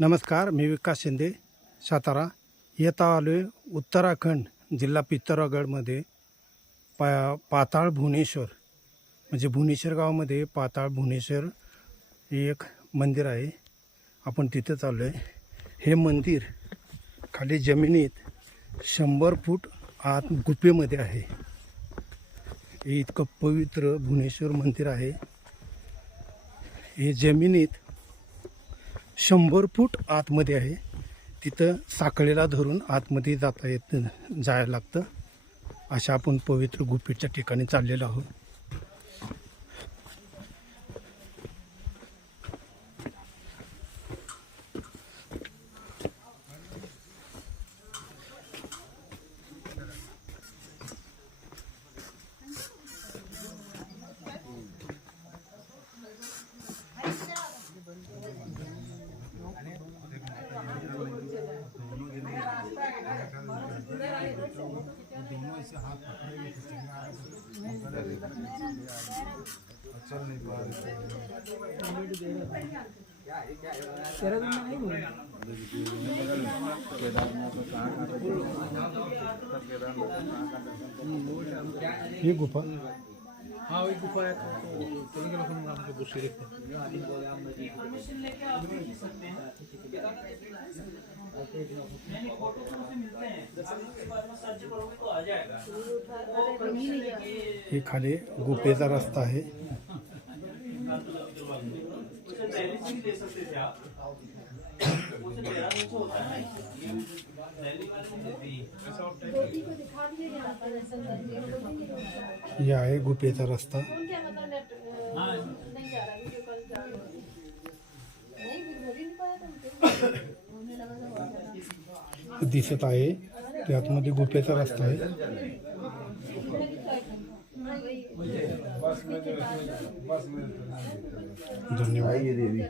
नमस्कार, मी विकास शिंदे, सातारा. येत आलो आहे उत्तराखंड जिल्हा पित्तौरागडमध्ये पाताळ भुवनेश्वर म्हणजे भुवनेश्वर गावामध्ये पाताळ भुवनेश्वर हे एक मंदिर आहे. आपण तिथे चाललो आहे. हे मंदिर खाली जमिनीत 100 फूट आत गुफेमध्ये आहे. हे इतकं पवित्र भुवनेश्वर मंदिर आहे. हे जमिनीत 100 फूट आतमध्ये आहे. तिथं साखळीला धरून आतमध्ये जायला लागतं. अशा आपण पवित्र गुफेच्या ठिकाणी चाललेलो आहोत. ये गुफा हाँ वही गुफा है तो चलेंगे लोग हम आपको पूछ के देखते हे खाली गुफेचा रस्ता आहे. हे आहे गुफेचा रस्ता. दिसत आहे ते आतमध्ये गुफेचा रस्ता आहे. धन्यवाद.